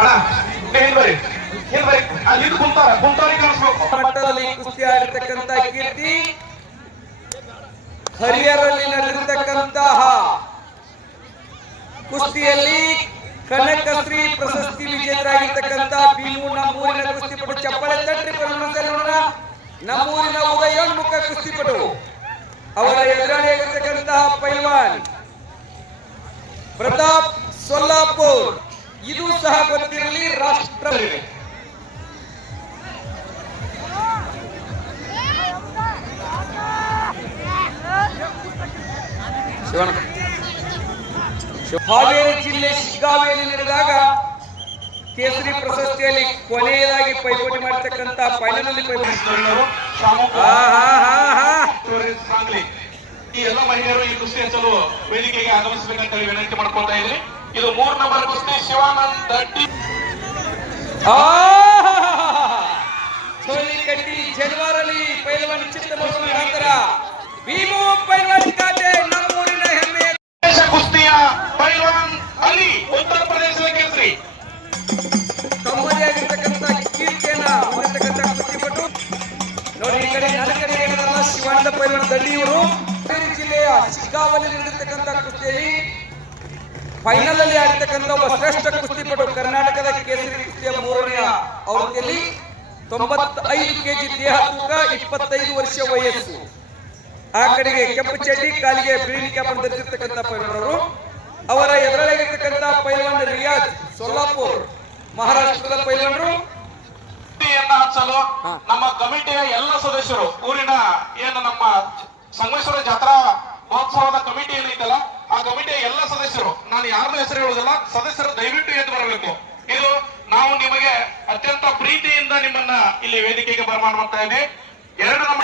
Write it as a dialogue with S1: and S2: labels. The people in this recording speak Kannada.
S1: ಅಣ್ಣ ಕುಂತಾರ,
S2: ಕುಂತಾರಿ ಕುಸ್ತಿ ಕೀರ್ತಿ ಹರಿಯರಲ್ಲಿ ನಡೆದಿರ್ತಕ್ಕಂತಹ ಕುಸ್ತಿಯಲ್ಲಿ ಕನಕಶ್ರೀ ಪ್ರಶಸ್ತಿ ವಿಜೇತರಾಗಿರ್ತಕ್ಕಂತ ಭೀಮು ನಮ್ಮೂರಿನ ಕುಸ್ತಿಪಟು ಚಪ್ಪಳೆ ತಟ್ಟಿ ಪರಿಗಣಿಸಲು ನೋಡೋಣ. ನಮ್ಮೂರಿನ ಉದಯೋನ್ಮುಖ ಕುಸ್ತಿಪಟು, ಅವರ ಎದುರಾಳಿಯಾಗಿರ್ತಕ್ಕಂತಹ ಪೈಲ್ವಾನ್ ಪ್ರತಾಪ್ ಸೊಲ್ಲಾಪುರ್. ಇದು ಸಹ ಗೊತ್ತಿರಲಿ ರಾಷ್ಟ್ರ ಹಾವೇರಿ ಜಿಲ್ಲೆ ಶಿಗ್ಗಾವಿಯಲ್ಲಿ ನಡೆದಾಗ ಕೇಸರಿ ಪ್ರಶಸ್ತಿಯಲ್ಲಿ ಕೊನೆಯದಾಗಿ ಪೈಪೋಟಿ ಮಾಡತಕ್ಕಂತ ಫೈನಲ್ ಅಲ್ಲಿ ಪೈಪೋಟಿ
S1: ಎಲ್ಲ ಮಹಿಳೆಯರು ಈ ಕುಸ್ತಿ ಹಚ್ಚಲು ವೇದಿಕೆಗೆ ಆಗಮಿಸಬೇಕಂತ ಹೇಳಿ ವಿನಂತಿ ಮಾಡ್ಕೊತಾ ಇದ್ರಿ ಇದು ಮೂರ್ ನಂಬರ್ ಕುಸ್ತಿ ಶಿವಾನಂದ್ ದಡ್ಡಿ
S2: ಆಹಾಹಾಹಾ. ಸೋಲಿಕಟ್ಟಿ ಜನವರಲ್ಲಿ ಪೈಲವಾನ್ ಚಿತ್ತಮೋಹನ ನಂತರ ಭೀಮು ಪೈಲವನ್ ಖಾತೆ ನಮ್ಮೂರಿನ ಹೆಮ್ಮೆಯ
S1: ಕುಸ್ತಿಯ ಪೈಲವಾನ್ ಅಲಿ ಉತ್ತರ ಪ್ರದೇಶದ ಕೇಸರಿ.
S2: ತಮ್ಮದೇ ಆಗಿರ್ತಕ್ಕಂಥ ಕೀರ್ತಿಯನ್ನ ಹೊಂದಿರತಕ್ಕಂಥ ಕುಸ್ತಿಪಟು. ನೋಡಿ ಈ ಕಡೆ ನನ್ನ ಕಡೆ ಏನದಲ್ಲ ಶಿವಾನಂದ ಪೈಲ್ವಾನ್ ಇವರು ಜಿಲ್ಲೆಯ ಶಿಗ್ಗಾವಲ್ಲಿ ನಡೆದಿರ್ತಕ್ಕಂಥ ಕುಸ್ತಿಯಲ್ಲಿ ಫೈನಲ್ ಅಲ್ಲಿ ಆಡಿರ್ತಕ್ಕಂಥ ಒಬ್ಬ ಶ್ರೇಷ್ಠ ಕುಸ್ತಿಪಟು ಕರ್ನಾಟಕದ ಕೇಸರಿ ಕುಸ್ತಿಯ ಮೂರನೆಯ ಅವಧಿಯಲ್ಲಿ ತೊಂಬತ್ತೈದು ಕೆಜಿ ದೇಹ ತೂಕ ಇಪ್ಪತ್ತೈದು ವರ್ಷ ವಯಸ್ಸು. ಆ ಕಡೆಗೆ ಕೆಂಪು ಚಡ್ಡಿ ಕಾಲಿಗೆ ಬಿಳಿ ಕ್ಯಾಪ್ ಧರಿಸಿರ್ತಕ್ಕಂಥ ಪೈಲವರು ಅವರ. ಎದುರಾಗಿರ್ತಕ್ಕಂಥ ಪೈಲ್ವಾನ್ ರಿಯಾಜ್ ಸೊಲ್ಲಾಪುರ್ ಮಹಾರಾಷ್ಟ್ರದ
S1: ಪೈಲವರು ಹಚ್ಚಲು ನಮ್ಮ ಕಮಿಟಿಯ ಎಲ್ಲ ಸದಸ್ಯರು ಊರಿನ ಏನು ನಮ್ಮ ಸಂಗಮೇಶ್ವರ ಜಾತ್ರಾ ಮಹೋತ್ಸವದ ಕಮಿಟಿ ಏನೈತಲ್ಲ ಆ ಕಮಿಟಿಯ ಎಲ್ಲ ಸದಸ್ಯರು, ನಾನು ಯಾರ್ದು ಹೆಸರು ಹೇಳುವುದಿಲ್ಲ, ಸದಸ್ಯರು ದಯವಿಟ್ಟು ಎದ್ದು ಬರಬೇಕು. ಇದು ನಾವು ನಿಮಗೆ ಅತ್ಯಂತ ಪ್ರೀತಿಯಿಂದ ನಿಮ್ಮನ್ನ ಇಲ್ಲಿ ವೇದಿಕೆಗೆ ಬರಮಾಡುವಂತ ಇದ್ದೀವಿ ಎರಡು ನಮ್ಮ